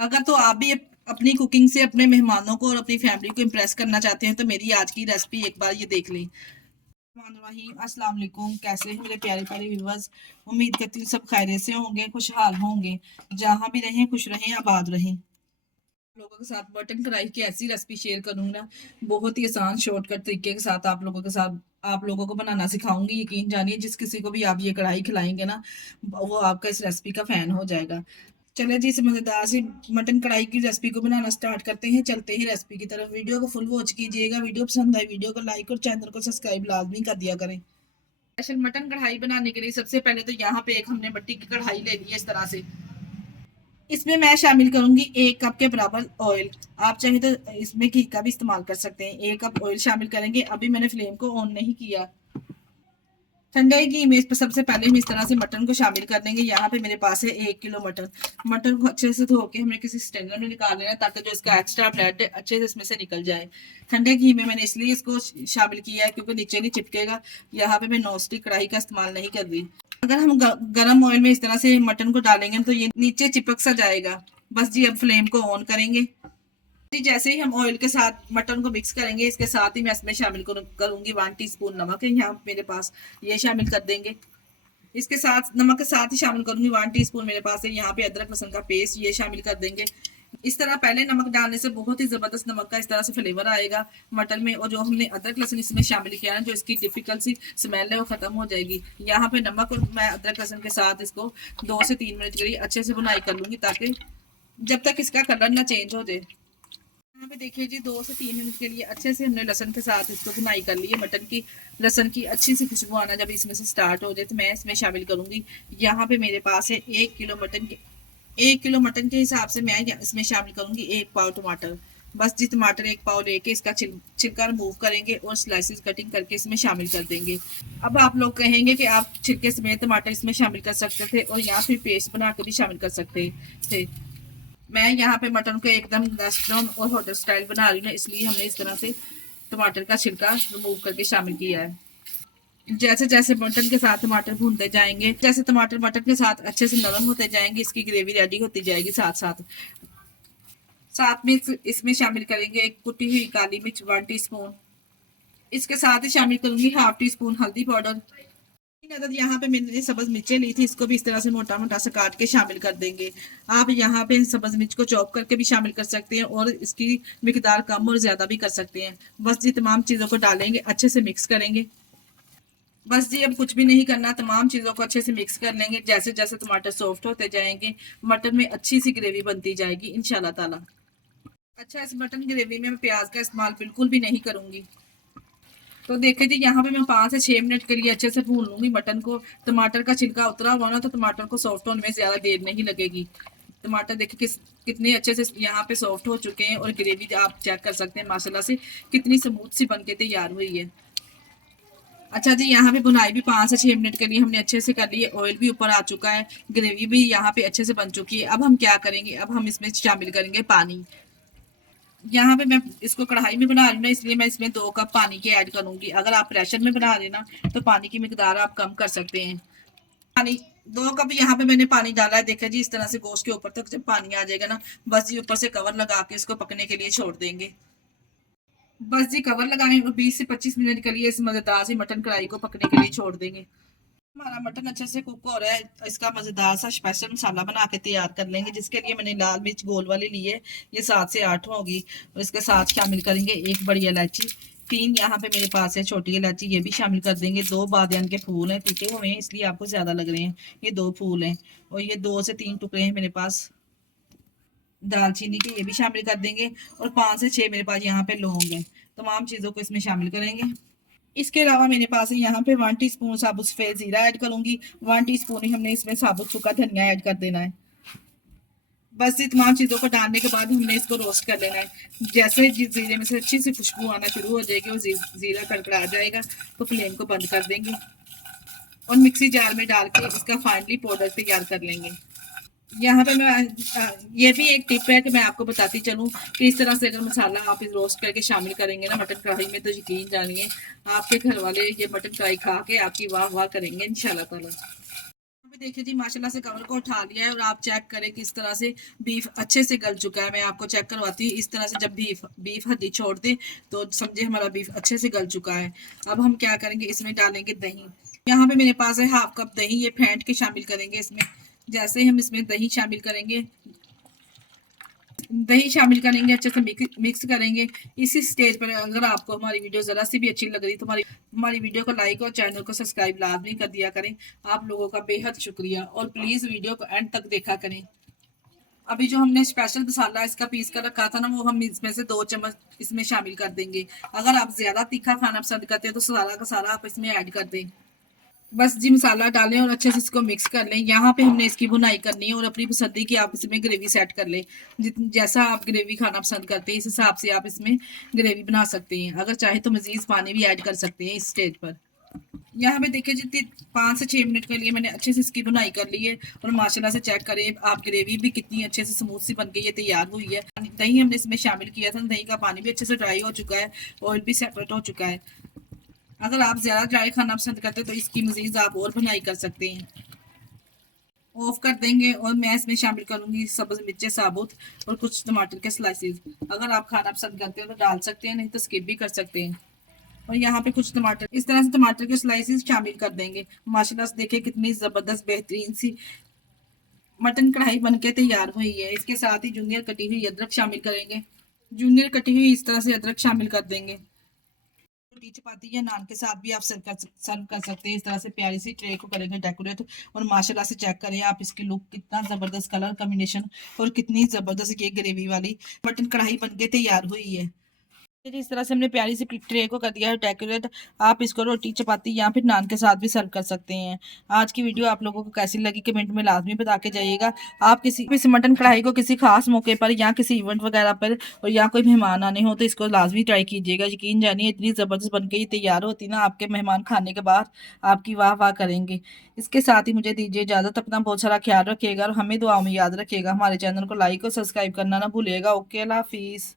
अगर तो आप भी अपनी कुकिंग से अपने मेहमानों को और अपनी फैमिली को इम्प्रेस करना चाहते हैं तो मेरी आज की रेसिपी एक बार ये देख लें। अस्सलाम वालेकुम, कैसे हैं मेरे प्यारे प्यारे व्यूअर्स। उम्मीद करती हूँ सब खैरियत से होंगे, खुशहाल होंगे। जहाँ भी रहें खुश रहें, आबाद रहें। लोगों के साथ मटन कढ़ाई की ऐसी रेसिपी शेयर करूंगी ना, बहुत ही आसान शॉर्टकट तरीके के साथ आप लोगों को बनाना सिखाऊंगी। यकीन जानिए, जिस किसी को भी आप ये कढ़ाई खिलाएंगे ना, वो आपका इस रेसिपी का फैन हो जाएगा। चले जी, इस मजेदार सी मटन कढ़ाई की रेसिपी को बनाना स्टार्ट करते हैं। चलते हैं रेसिपी की तरफ। वीडियो को फुल वॉच कीजिएगा। वीडियो पसंद आए वीडियो को लाइक और चैनल को सब्सक्राइब लाजमी कर दिया करें। स्पेशल मटन कढ़ाई बनाने के लिए सबसे पहले तो यहाँ पे एक हमने मिट्टी की कढ़ाई ले ली है इस तरह से। इसमें मैं शामिल करूंगी 1 कप के बराबर ऑयल। आप चाहे तो इसमें घी का भी इस्तेमाल कर सकते हैं। 1 कप ऑयल शामिल करेंगे। अभी मैंने फ्लेम को ऑन नहीं किया। ठंडे घी में सबसे पहले हम इस तरह से मटन को शामिल कर देंगे। यहाँ पे मेरे पास है 1 किलो मटन। मटन को अच्छे से धो के हमने किसी स्ट्रेनर में निकाल लेना, ताकि जो इसका एक्स्ट्रा ब्लड है अच्छे से इसमें से निकल जाए। ठंडे घी में मैंने इसलिए इसको शामिल किया है क्योंकि नीचे नहीं चिपकेगा। यहाँ पे मैं नॉन स्टिक कढ़ाई का इस्तेमाल नहीं कर रही। अगर हम गर्म ऑयल में इस तरह से मटन को डालेंगे तो ये नीचे चिपक सा जाएगा। बस जी, अब फ्लेम को ऑन करेंगे। जैसे ही हम ऑयल के साथ मटन को मिक्स करेंगे, इसके साथ ही मैं इसमें शामिल करूंगी 1 टीस्पून नमक है यहाँ मेरे पास, ये शामिल कर देंगे। इसके साथ नमक के साथ ही शामिल करूंगी 1 टीस्पून मेरे पास है यहाँ पे अदरक लहसुन का पेस्ट, ये शामिल कर देंगे। इस तरह पहले नमक डालने से बहुत ही जबरदस्त नमक का इस तरह से फ्लेवर आएगा मटन में, और जो हमने अदरक लहसुन इसमें शामिल किया है, जो इसकी डिफिकल्ट सी स्मेल है वो खत्म हो जाएगी। यहाँ पे नमक और मैं अदरक लहसुन के साथ इसको 2 से 3 मिनट के लिए अच्छे से बुनाई कर लूंगी, ताकि जब तक इसका कलर ना चेंज हो जाए। यहाँ पे देखिए जी, 2 से 3 मिनट के लिए अच्छे से हमने लहसुन के साथ इसको भुनाई कर ली है। मटन की लहसुन की अच्छी सी खुशबू आना जब इसमें से स्टार्ट हो जाए तो मैं इसमें शामिल करूंगी। यहाँ पे मेरे पास है 1 किलो मटन के हिसाब से मैं इसमें शामिल करूंगी 1 पाव टमाटर। बस जी, टमाटर 1 पाव लेके इसका छिलका रिमूव करेंगे और स्लाइसिस कटिंग करके इसमें शामिल कर देंगे। अब आप लोग कहेंगे कि आप छिलके समेत टमाटर इसमें शामिल कर सकते थे और यहाँ फिर पेस्ट बना कर भी शामिल कर सकते थे। मैं यहाँ पे मटन को एकदम रेस्टोरेंट और होटल स्टाइल बना रही हूँ, इसलिए हमने इस तरह से टमाटर का छिलका रिमूव करके शामिल किया है। जैसे जैसे मटन के साथ टमाटर भूनते जाएंगे, जैसे टमाटर मटन के साथ अच्छे से नरम होते जाएंगे, इसकी ग्रेवी रेडी होती जाएगी। साथ साथ साथ में इसमें शामिल करेंगे एक कुटी हुई काली मिर्च 1 टीस्पून। इसके साथ ही शामिल करूंगी 1/2 टीस्पून हल्दी पाउडर। अदद यहाँ पे मैंने सब्ज मिर्चें ली थी, इसको भी इस तरह से मोटा मोटा से काट के शामिल कर देंगे। आप यहाँ पे सब्ज मिर्च को चॉप करके भी शामिल कर सकते हैं और इसकी मिकदार कम और ज्यादा भी कर सकते हैं। बस जी, तमाम चीजों को डालेंगे, अच्छे से मिक्स करेंगे। बस जी, अब कुछ भी नहीं करना, तमाम चीजों को अच्छे से मिक्स कर लेंगे। जैसे जैसे टमाटर सॉफ्ट होते जाएंगे, मटन में अच्छी सी ग्रेवी बनती जाएगी इंशाल्लाह ताला। अच्छा, इस मटन ग्रेवी में मैं प्याज का इस्तेमाल बिल्कुल भी नहीं करूंगी। तो देखे जी, यहाँ पे मैं 5 से 6 मिनट के लिए अच्छे से भून लूंगी मटन को। टमाटर का छिलका उतरा हुआ ना, तो टमाटर को सॉफ्ट होने में ज्यादा देर नहीं लगेगी। टमाटर देखिए कितने अच्छे से यहाँ पे सॉफ्ट हो चुके हैं, और ग्रेवी आप चेक कर सकते हैं माशाल्लाह से कितनी स्मूथ सी बनके तैयार हुई है। अच्छा जी, यहाँ पे बुनाई भी 5 से 6 मिनट के लिए हमने अच्छे से कर ली है। ऑयल भी ऊपर आ चुका है, ग्रेवी भी यहाँ पे अच्छे से बन चुकी है। अब हम क्या करेंगे, अब हम इसमें शामिल करेंगे पानी। यहाँ पे मैं इसको कढ़ाई में बना रही हूँ ना, इसलिए मैं इसमें 2 कप पानी के ऐड करूंगी। अगर आप प्रेशर में बना रहे ना, तो पानी की मिकदार आप कम कर सकते हैं। पानी 2 कप यहाँ पे मैंने पानी डाला है। देखा जी, इस तरह से गोश्त के ऊपर तक जब पानी आ जाएगा ना, बस जी ऊपर से कवर लगा के इसको पकने के लिए छोड़ देंगे। बस जी, कवर लगाने और 20 से 25 मिनट के लिए इस मजेदार सी मटन कढ़ाई को पकने के लिए छोड़ देंगे। हमारा मटन अच्छे से कुक हो रहा है, इसका मजेदार सा स्पेशल मसाला बना के तैयार कर लेंगे, जिसके लिए मैंने लाल मिर्च गोल वाली ली है, ये 7 से 8 होगी। और इसके साथ शामिल करेंगे 1 बड़ी इलायची, 3 यहाँ पे मेरे पास है छोटी इलायची, ये भी शामिल कर देंगे। 2 बादियान के फूल हैं, टूटे हुए हैं इसलिए आपको ज्यादा लग रहे हैं, ये 2 फूल हैं। और ये 2 से 3 टुकड़े हैं मेरे पास दालचीनी के, ये भी शामिल कर देंगे। और 5 से 6 मेरे पास यहाँ पे लौंग है। तमाम चीजों को इसमें शामिल करेंगे। इसके अलावा मेरे पास है यहाँ पे 1 टीस्पून साबुत सफेद जीरा ऐड करूंगी। 1 टीस्पून ही हमने इसमें साबुत सूखा धनिया ऐड कर देना है। बस ये तमाम चीजों को डालने के बाद हमने इसको रोस्ट कर लेना है। जैसे जिस जीरे में से अच्छी सी खुशबू आना शुरू हो जाएगी और जीरा कड़कड़ा जाएगा, तो फ्लेम को बंद कर देंगे और मिक्सी जार में डाल के इसका फाइनली पाउडर तैयार कर लेंगे। यहाँ पे मैं ये भी एक टिप है कि मैं आपको बताती चलूँ कि इस तरह से अगर मसाला आप इस रोस्ट करके शामिल करेंगे ना मटन कढ़ाई में, तो यकीन जानिए आपके घर वाले ये मटन कढ़ाई खा के आपकी वाह वाह करेंगे इंशाल्लाह ताला। देखिए जी, माशाल्लाह से कवर को उठा लिया है और आप चेक करें किस तरह से बीफ अच्छे से गल चुका है। मैं आपको चेक करवाती हूँ। इस तरह से जब बीफ बीफ हड्डी छोड़ दे तो समझे हमारा बीफ अच्छे से गल चुका है। अब हम क्या करेंगे, इसमें डालेंगे दही। यहाँ पे मेरे पास है हाफ कप दही, ये फेंट के शामिल करेंगे इसमें। जैसे ही हम इसमें दही शामिल करेंगे, दही शामिल करेंगे, अच्छे से मिक्स करेंगे। इसी स्टेज पर अगर आपको हमारी वीडियो ज़रा सी भी अच्छी लग रही तो हमारी वीडियो को लाइक और चैनल को सब्सक्राइब लाजमी कर दिया करें। आप लोगों का बेहद शुक्रिया और प्लीज़ वीडियो को एंड तक देखा करें। अभी जो हमने स्पेशल मसाला इसका पीस कर रखा था ना, वो हम इसमें से 2 चम्मच इसमें शामिल कर देंगे। अगर आप ज़्यादा तीखा खाना पसंद करते हैं तो सारा का सारा आप इसमें ऐड कर दें। बस जी मसाला डालें और अच्छे से इसको मिक्स कर लें। यहाँ पे हमने इसकी भुनाई करनी है और अपनी पसंद की आप इसमें ग्रेवी सेट कर लें। जैसा आप ग्रेवी खाना पसंद करते हैं इस हिसाब से आप इसमें ग्रेवी बना सकते हैं। अगर चाहे तो मजीद पानी भी ऐड कर सकते हैं इस स्टेज पर। यहाँ पे देखिए जी 5 से 6 मिनट के लिए मैंने अच्छे से इसकी बुनाई कर ली है और माशाल्लाह से चेक करें आप ग्रेवी भी कितनी अच्छे से स्मूथ सी बन गई है, तैयार हुई है। दही हमने इसमें शामिल किया था, दही का पानी भी अच्छे से ड्राई हो चुका है, ऑयल भी सेपरेट हो चुका है। अगर आप ज़्यादा ड्राई खाना पसंद करते हैं तो इसकी मज़ीद आप और बुनाई कर सकते हैं। ऑफ कर देंगे और मैं इसमें शामिल करूंगी सब्ज़ मिर्चें साबुत और कुछ टमाटर के स्लाइसेस। अगर आप खाना पसंद करते हैं तो डाल सकते हैं, नहीं तो स्किप भी कर सकते हैं। और यहाँ पे कुछ टमाटर, इस तरह से टमाटर के स्लाइसेस शामिल कर देंगे। माशाल्लाह से देखिए कितनी ज़बरदस्त बेहतरीन सी मटन कढ़ाई बनके तैयार हुई है। इसके साथ ही जूनियर कटी हुई अदरक शामिल करेंगे। जूनियर कटी हुई इस तरह से अदरक शामिल कर देंगे। रोटी चपाती या नान के साथ भी आप सर्व कर सकते हैं। इस तरह से प्यारी सी ट्रे को करेंगे डेकोरेट और माशाल्लाह से चेक करें आप इसकी लुक, कितना ज़बरदस्त कलर कॉम्बिनेशन और कितनी ज़बरदस्त ये ग्रेवी वाली मटन कढ़ाई बनके तैयार हुई है। इस तरह से हमने प्यारी सी ट्रे को कर दिया है डेकोरेट। आप इसको रोटी चपाती या फिर नान के साथ भी सर्व कर सकते हैं। आज की वीडियो आप लोगों को कैसी लगी कमेंट में लाजमी बता के जाइएगा। आप किसी इस मटन कढ़ाई को किसी खास मौके पर या किसी इवेंट वगैरह पर और या कोई मेहमान आने हो तो इसको लाजमी ट्राई कीजिएगा। यकीन जानिए इतनी ज़बरदस्त बन के ये तैयार होती ना, आपके मेहमान खाने के बाद आपकी वाह वाह करेंगे। इसके साथ ही मुझे दीजिए इजाज़त। अपना बहुत सारा ख्याल रखिएगा और हमें दुआओं में याद रखिएगा। हमारे चैनल को लाइक और सब्सक्राइब करना ना भूलिएगा। ओके, अल्लाह हाफिज़।